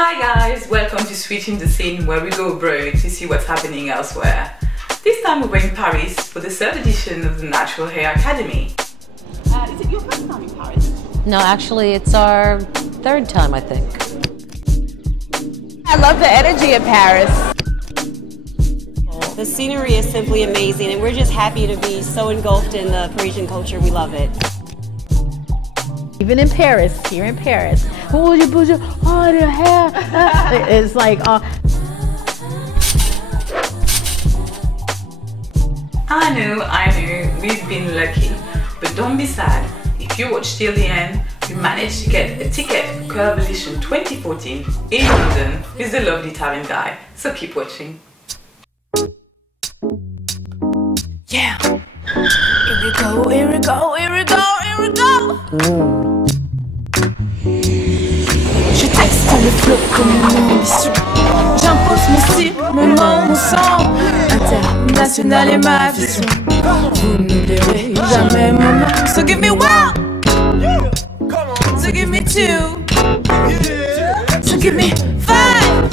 Hi guys, welcome to Switching the Scene, where we go abroad to see what's happening elsewhere. This time we were in Paris for the 3rd edition of the Natural Hair Academy. Is it your first time in Paris? No, actually it's our 3rd time, I think. I love the energy of Paris. The scenery is simply amazing, and we're just happy to be so engulfed in the Parisian culture. We love it. Even in Paris, here in Paris, oh, the hair. It's like, I know, we've been lucky, but don't be sad. If you watch till the end, you managed to get a ticket for Coalition 2014 in London with the lovely Taren Guy, so keep watching. Yeah. Here we go, here we go, here we go, here we go. Je teste le flow comme une ambition. J'impose mon style, mon nom, mon sang. International est ma vision. Vous n'oublierez jamais mon nom. So give me one. So give me two. So give me five.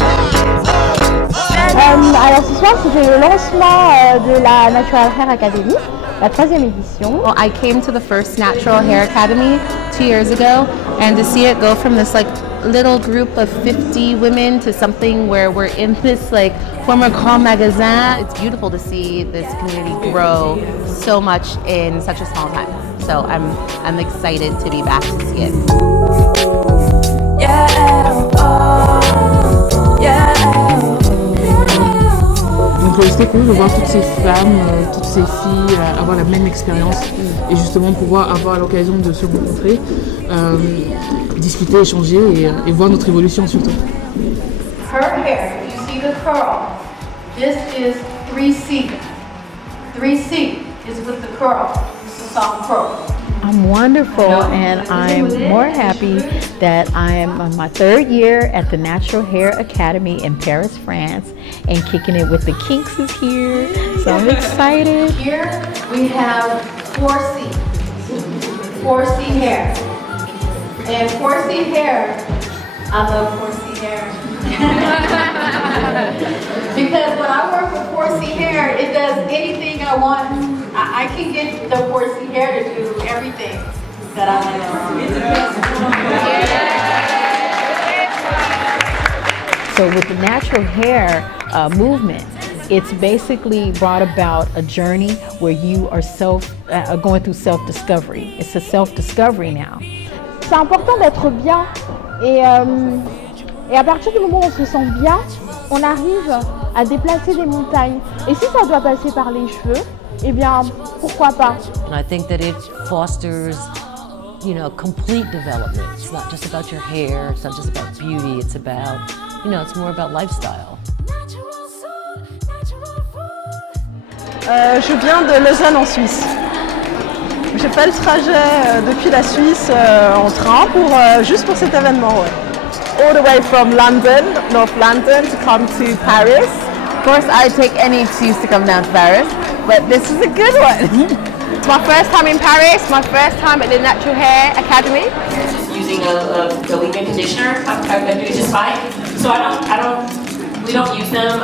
Alors ce soir c'était le lancement de la Natural Hair Academy, la 3e édition. Well, I came to the first Natural Hair Academy 2 years ago, and to see it go from this like little group of 50 women to something where we're in this like former Grand Magasin. It's beautiful to see this community grow so much in such a small time. So I'm excited to be back to see it. Yeah, oh, yeah. Donc c'était cool de voir toutes ces femmes, toutes ces filles avoir la même expérience et justement pouvoir avoir l'occasion de se rencontrer, discuter, échanger et voir notre évolution surtout. Her hair, you see the curl. This is 3C. 3C is with the curl. It's a soft curl. I'm wonderful, and I'm more happy that I am on my 3rd year at the Natural Hair Academy in Paris, France, and kicking it with the Kinks is here, so I'm excited. Here we have 4C. 4C hair. And 4C hair, I love 4C hair. Because when I work with 4C hair, it does anything I want. I can get the 4C hair to do everything that I like. So with the natural hair movement, it's basically brought about a journey where you are going through self-discovery. It's a self-discovery now. C'est important d'être bien et à partir du moment où on se sent bien, on arrive à déplacer des montagnes. Et si ça doit passer par les cheveux, eh bien, pourquoi pas? And I think that it fosters, you know, complete development. It's not just about your hair, it's not just about beauty, it's about, you know, it's more about lifestyle. Je viens de Lausanne en Suisse. J'ai fait le trajet depuis la Suisse en train juste pour cet événement. Ouais. All the way from London, North London, to come to Paris. Of course, I take any excuse to come down to Paris, but this is a good one. It's my first time in Paris, my first time at the Natural Hair Academy. Using a leave-in conditioner, I'm doing just fine. So we don't use them.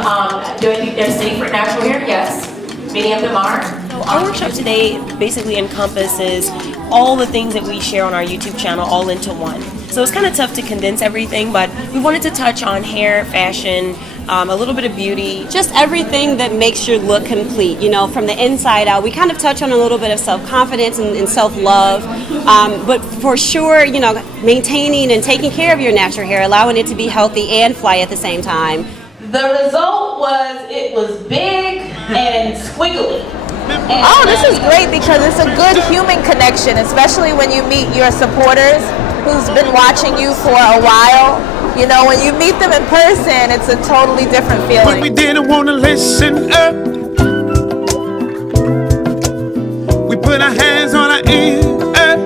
Do I think they're safe for natural hair? Yes. Many of them are. So our workshop today basically encompasses all the things that we share on our YouTube channel all into one. So it's kind of tough to condense everything, but we wanted to touch on hair, fashion, a little bit of beauty. Just everything that makes your look complete, you know, from the inside out. We kind of touch on a little bit of self-confidence and self-love, but for sure, you know, maintaining and taking care of your natural hair, allowing it to be healthy and fly at the same time. The result was, it was big and squiggly. Oh, this is great because it's a good human connection, especially when you meet your supporters who's been watching you for a while. You know, when you meet them in person, it's a totally different feeling. When we didn't want to listen up, we put our hands on our ears up.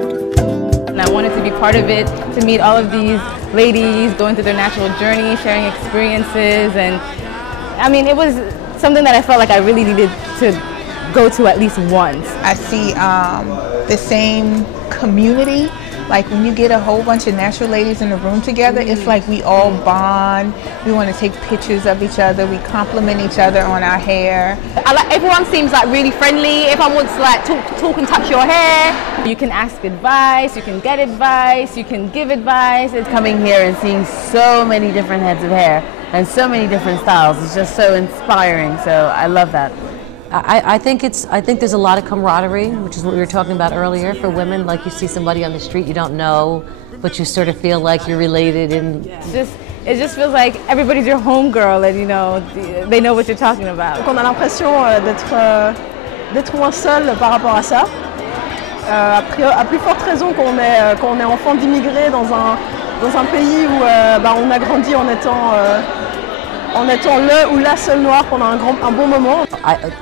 And I wanted to be part of it, to meet all of these ladies going through their natural journey, sharing experiences, and I mean, it was something that I felt like I really needed to go to at least once. I see the same community Like when you get a whole bunch of natural ladies in a room together, it's like we all bond. We want to take pictures of each other. We compliment each other on our hair. Everyone seems like really friendly. Everyone wants to like talk and touch your hair. You can ask advice, you can get advice, you can give advice. It's coming here and seeing so many different heads of hair and so many different styles. It's just so inspiring. So I love that. I think there's a lot of camaraderie, which is what we were talking about earlier for women. Like you see somebody on the street you don't know, but you sort of feel like you're related. And it just feels like everybody's your homegirl, and you know they know what you're talking about. Donc on a l'impression d'être moins seul par rapport à ça. À plus forte raison qu'on est enfant d'immigrés dans un pays où on a grandi en étant le ou la seule noire pendant un bon moment.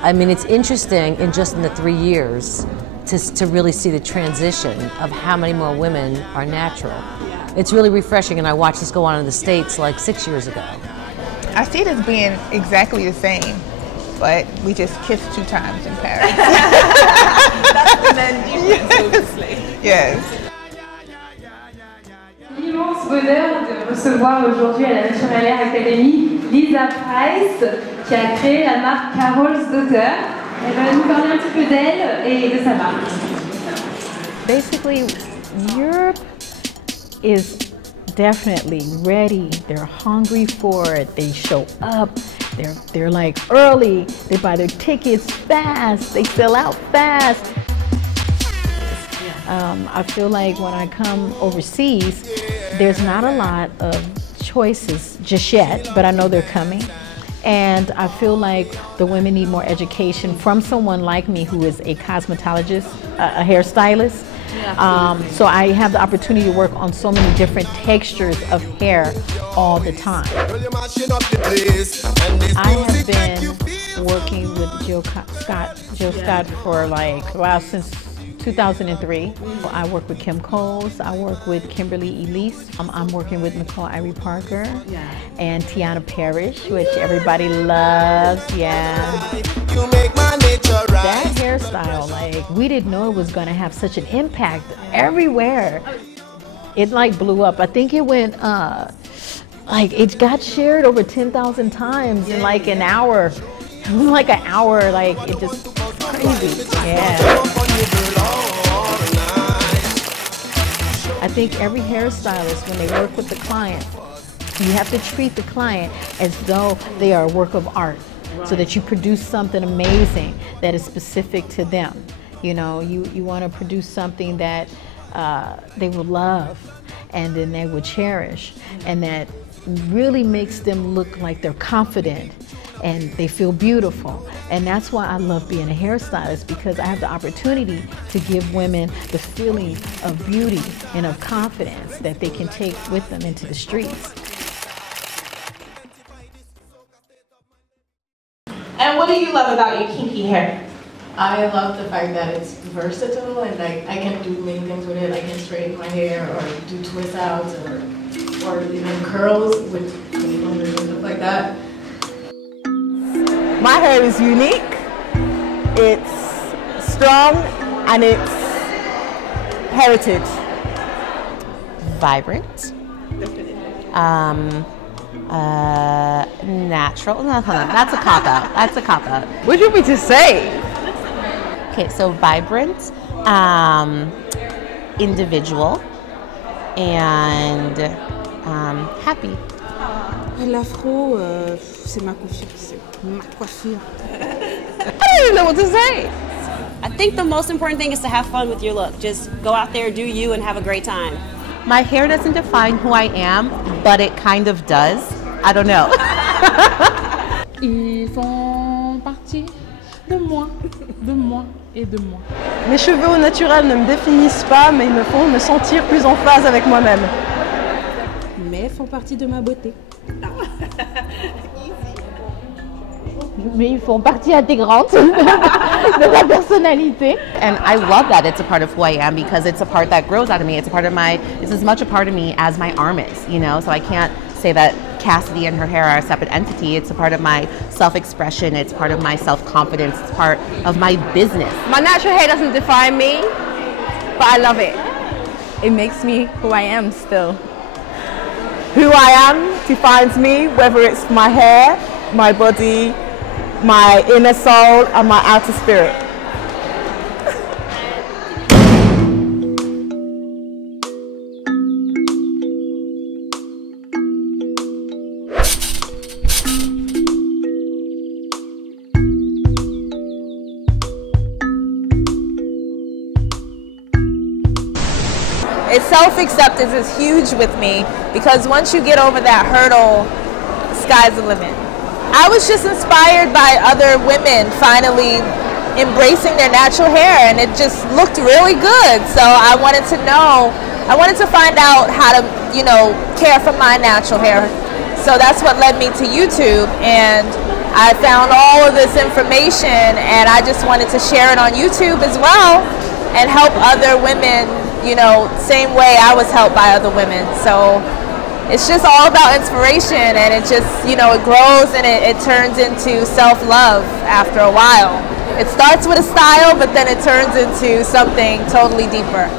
I mean, it's interesting in the 3 years to really see the transition of how many more women are natural. It's really refreshing, and I watched this go on in the States like 6 years ago. I see it as being exactly the same, but we just kissed 2 times in Paris. That's the main difference, obviously. Yes. Immense bonheur de recevoir aujourd'hui à la National Hair Academy Felicia Brice, qui a créé la marque Koils d'auteur. Elle va nous parler un petit peu d'elle et de sa marque. Basically, Europe is definitely ready. They're hungry for it. They show up. They're like early. They buy their tickets fast. They sell out fast. I feel like when I come overseas, there's not a lot of choices just yet, but I know they're coming. And I feel like the women need more education from someone like me who is a cosmetologist, a hairstylist. So I have the opportunity to work on so many different textures of hair all the time. I have been working with Jill Scott for since 2003. I work with Koils, I work with Kimberly Elise, I'm working with Nicole Irie Parker and Tiana Parrish, which everybody loves, That hairstyle, like, we didn't know it was gonna have such an impact everywhere. It like blew up. I think it went, it got shared over 10,000 times in like an hour. Like an hour, like it just crazy, I think every hairstylist, when they work with the client, you have to treat the client as though they are a work of art, so that you produce something amazing that is specific to them. You know, you want to produce something that they will love, and then they will cherish, and that really makes them look like they're confident and they feel beautiful. And that's why I love being a hairstylist, because I have the opportunity to give women the feeling of beauty and of confidence that they can take with them into the streets. And what do you love about your kinky hair? I love the fact that it's versatile, and I can do many things with it. I can straighten my hair or do twist outs or even curls with and stuff like that. My hair is unique, it's strong, and it's heritage. Vibrant. Natural. No, hold on. That's a cop-out. That's a cop-out. What do you want me to say? Okay, so vibrant, individual, and happy. L'afro, c'est ma coiffure. C'est ma coiffure. I don't even know what to say. I think the most important thing is to have fun with your look. Just go out there, do you, and have a great time. My hair doesn't define who I am, but it kind of does. I don't know. Ils font partie de moi et de moi. Mes cheveux au naturel ne me définissent pas, mais ils me font me sentir plus en phase avec moi-même. Mais font partie de ma beauté. Mais ils font partie intégrante de la personnalité. And I love that it's a part of who I am, because it's a part that grows out of me. It's a part of it's as much a part of me as my arm is, you know? So I can't say that Cassidy and her hair are a separate entity. It's a part of my self-expression. It's part of my self-confidence. It's part of my business. My natural hair doesn't define me, but I love it. it makes me who I am still. Who I am defines me, whether it's my hair, my body, my inner soul, and my outer spirit. Self-acceptance is huge with me because once you get over that hurdle, sky's the limit. I was just inspired by other women finally embracing their natural hair, and it just looked really good. So I wanted to know, I wanted to find out how to, you know, care for my natural hair. So that's what led me to YouTube, and I found all of this information, and I just wanted to share it on YouTube as well and help other women, you know, same way I was helped by other women. So it's just all about inspiration, and it just, you know, it grows and it turns into self-love after a while. It starts with a style, but then it turns into something totally deeper.